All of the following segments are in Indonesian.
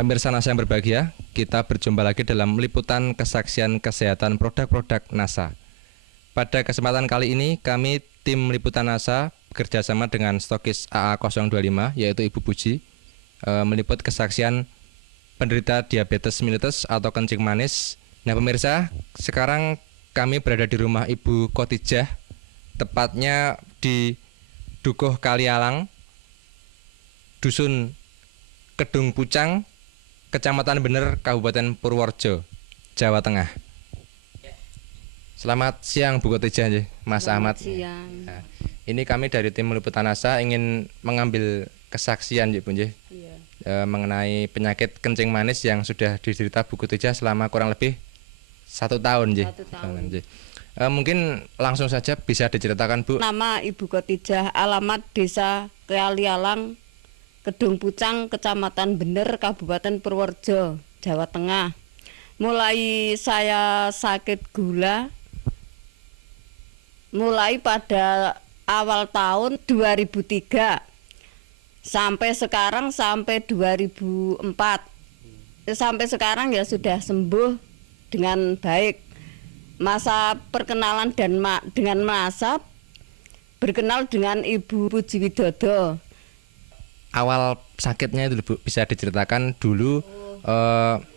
Pemirsa NASA yang berbahagia, kita berjumpa lagi dalam liputan kesaksian kesehatan produk-produk NASA. Pada kesempatan kali ini, kami tim liputan NASA bekerjasama dengan stokis AA025, yaitu Ibu Puji, meliput kesaksian penderita diabetes mellitus atau kencing manis. Nah pemirsa, sekarang kami berada di rumah Ibu Khotijah, tepatnya di Dukuh Kalialang, Dusun Kedung Pucang, Kecamatan Bener, Kabupaten Purworejo, Jawa Tengah. Selamat siang Bu Khotijah, Mas Ahmad. Siang. Nah, ini kami dari tim liputan NASA ingin mengambil kesaksian Bu mengenai penyakit kencing manis yang sudah diderita Bu Khotijah selama kurang lebih 1 tahun. 1 tahun. Mungkin langsung saja bisa diceritakan Bu. Nama Ibu Khotijah, alamat Desa Kalialang, Kedung Pucang, Kecamatan Bener, Kabupaten Purworejo, Jawa Tengah. Mulai saya sakit gula mulai pada awal tahun 2003 sampai sekarang, sampai 2004. Sampai sekarang ya sudah sembuh dengan baik. Masa perkenalan dan dengan masa berkenal dengan Ibu Puji Widodo. Awal sakitnya itu Bu, bisa diceritakan dulu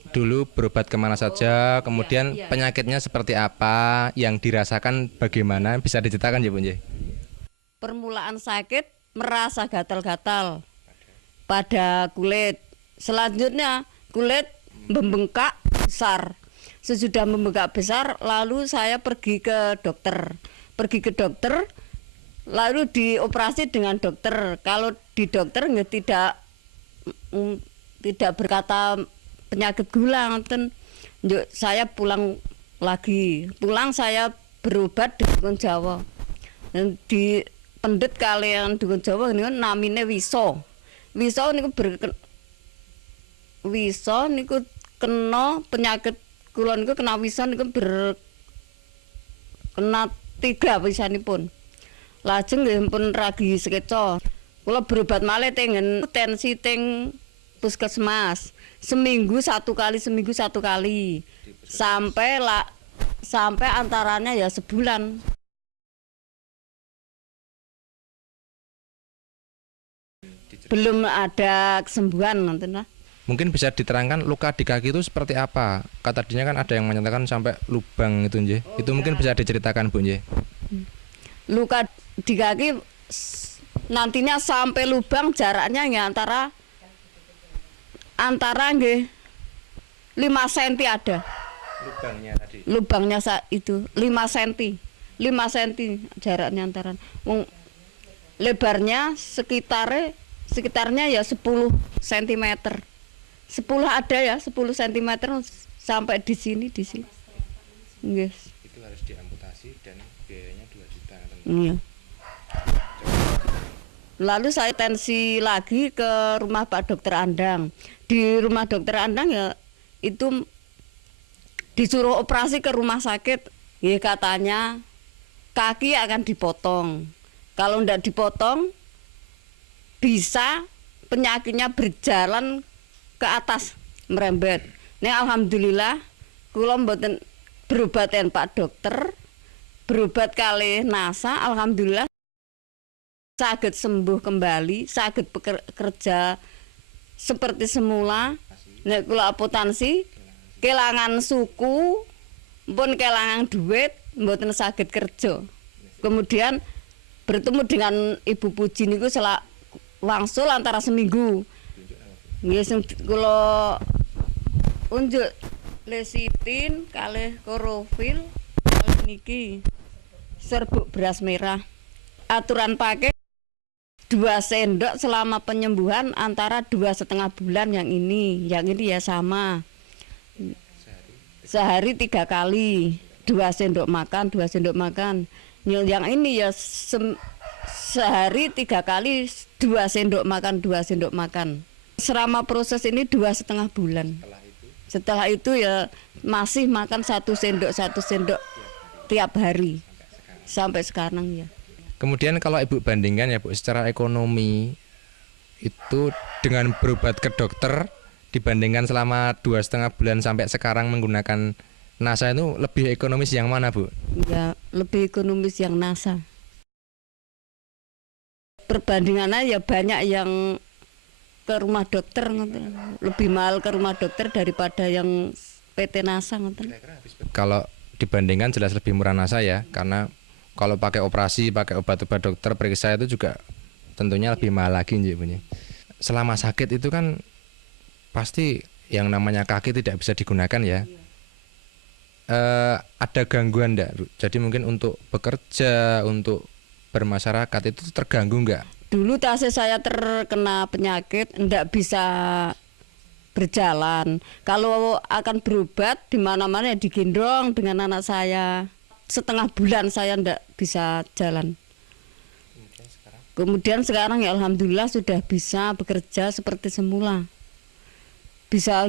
dulu berobat kemana saja, kemudian penyakitnya seperti apa, yang dirasakan bagaimana, bisa diceritakan ya Bu? Permulaan sakit merasa gatal-gatal pada kulit. Selanjutnya kulit membengkak besar. Sesudah membengkak besar, lalu saya pergi ke dokter. Lalu dioperasi dengan dokter. Kalau di dokter nggak tidak berkata penyakit gula, saya pulang lagi. Pulang saya berobat di Dukun Jawa. Dan di pendet kalian Dukun Jawa ini kan namine Wiso. Wiso niku kena penyakit kula niku kena Wiso niku kena 3 pisanipun. Lajeng nggih pun ragi sekeca. Kula berobat malih tengen tensi teng puskesmas. Seminggu satu kali. Sampai antaranya ya sebulan. Belum ada kesembuhan nanti lah. Mungkin bisa diterangkan luka di kaki itu seperti apa? Kata tadinya kan ada yang menyatakan sampai lubang itu nje. Itu mungkin bisa diceritakan Bu nje. Luka di kaki nantinya sampai lubang jaraknya ya antara nggih 5 cm ada. Lubangnya tadi. Lubangnya itu 5 cm. 5 cm jaraknya antara. Lebarnya sekitarnya ya 10 cm. 10 ada ya, 10 cm sampai di sini. Nggih. Itu harus diamputasi dan biayanya 2 juta. Iya. Lalu saya tensi lagi ke rumah Pak Dokter Andang. Di rumah Dokter Andang ya itu disuruh operasi ke rumah sakit. Ya katanya kaki akan dipotong. Kalau tidak dipotong bisa penyakitnya berjalan ke atas merembet. Nah alhamdulillah kula mboten berobaten Pak Dokter, berobat kali NASA, alhamdulillah saged sembuh kembali, saged bekerja seperti semula. Nek kula apotansi kelangan suku pun kelangan duit mboten saged kerja. Kemudian bertemu dengan Ibu Puji niku wangsul antara seminggu. Nggih sing kula unjuk lesitin kalih klorofil kalih niki serbuk beras merah. Aturan pakai 2 sendok selama penyembuhan antara 2,5 bulan yang ini ya sama. Sehari 3 kali, 2 sendok makan. Yang ini ya sehari 3 kali 2 sendok makan. Selama proses ini 2,5 bulan. Setelah itu ya masih makan 1 sendok tiap hari sampai sekarang ya. Kemudian kalau Ibu bandingkan ya Bu, secara ekonomi itu dengan berobat ke dokter dibandingkan selama 2,5 bulan sampai sekarang menggunakan NASA itu lebih ekonomis yang mana, Bu? Ya, lebih ekonomis yang NASA. Perbandingannya ya banyak yang ke rumah dokter, ngoten. Lebih mahal ke rumah dokter daripada yang PT NASA. Ngoten. Kalau dibandingkan jelas lebih murah NASA ya, karena kalau pakai operasi, pakai obat-obat dokter periksa itu juga tentunya lebih mahal lagi, Bu. Selama sakit itu kan pasti yang namanya kaki tidak bisa digunakan ya. Ada gangguan enggak? Jadi mungkin untuk bekerja, untuk bermasyarakat itu terganggu enggak? Dulu tasnya saya terkena penyakit, enggak bisa berjalan. Kalau akan berobat di mana-mana ya digendong dengan anak saya. Setengah bulan saya enggak bisa jalan. Kemudian sekarang ya alhamdulillah sudah bisa bekerja seperti semula. Bisa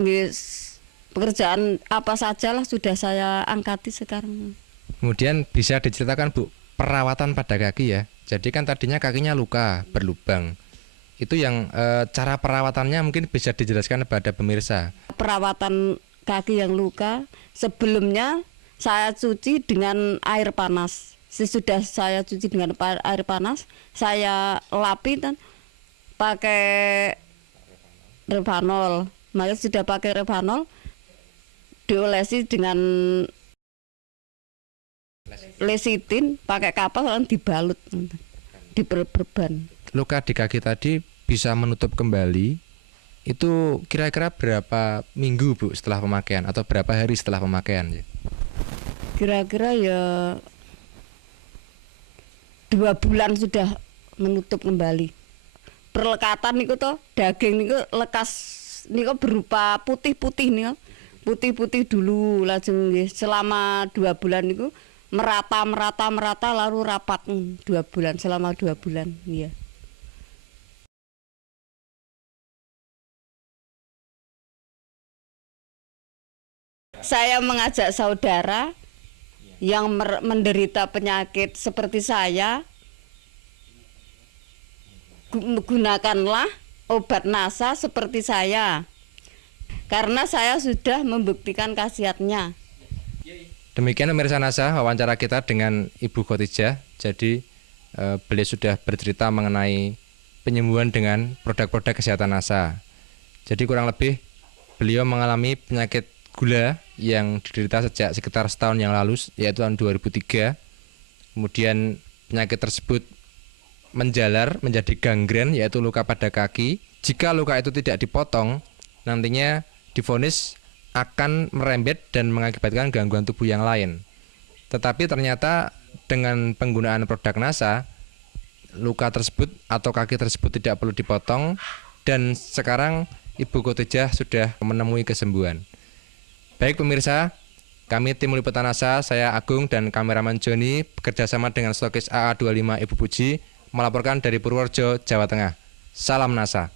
pekerjaan apa sajalah sudah saya angkati sekarang. Kemudian bisa diceritakan, Bu, perawatan pada kaki ya. Jadi kan tadinya kakinya luka, berlubang. Itu yang cara perawatannya mungkin bisa dijelaskan kepada pemirsa. Perawatan kaki yang luka, sebelumnya saya cuci dengan air panas. Sesudah saya cuci dengan air panas, saya lapi dan pakai Revanol. Maka sudah pakai Revanol, diolesi dengan lesitin, pakai kapas lalu dibalut, diperban. Luka di kaki tadi bisa menutup kembali. Itu kira-kira berapa minggu, Bu, setelah pemakaian atau berapa hari setelah pemakaian? Kira-kira ya 2 bulan sudah menutup kembali. Perlekatan niku toh, daging niku lekas niku berupa putih-putih niku. Putih-putih dulu lajeng selama 2 bulan niku merata lalu rapat 2 bulan selama 2 bulan ya. Saya mengajak saudara yang menderita penyakit seperti saya, gunakanlah obat NASA seperti saya. Karena saya sudah membuktikan khasiatnya. Demikian pemirsa NASA, wawancara kita dengan Ibu Khotijah. Jadi beliau sudah bercerita mengenai penyembuhan dengan produk-produk kesehatan NASA. Jadi kurang lebih beliau mengalami penyakit gula yang diderita sejak sekitar setahun yang lalu, yaitu tahun 2003. Kemudian penyakit tersebut menjalar menjadi gangren, yaitu luka pada kaki. Jika luka itu tidak dipotong, nantinya divonis akan merembet dan mengakibatkan gangguan tubuh yang lain. Tetapi ternyata dengan penggunaan produk NASA, luka tersebut atau kaki tersebut tidak perlu dipotong, dan sekarang Ibu Khotijah sudah menemui kesembuhan. Baik pemirsa, kami tim liputan NASA, saya Agung dan kameraman Joni bekerjasama dengan stokis AA25 Ibu Puji melaporkan dari Purworejo, Jawa Tengah. Salam NASA.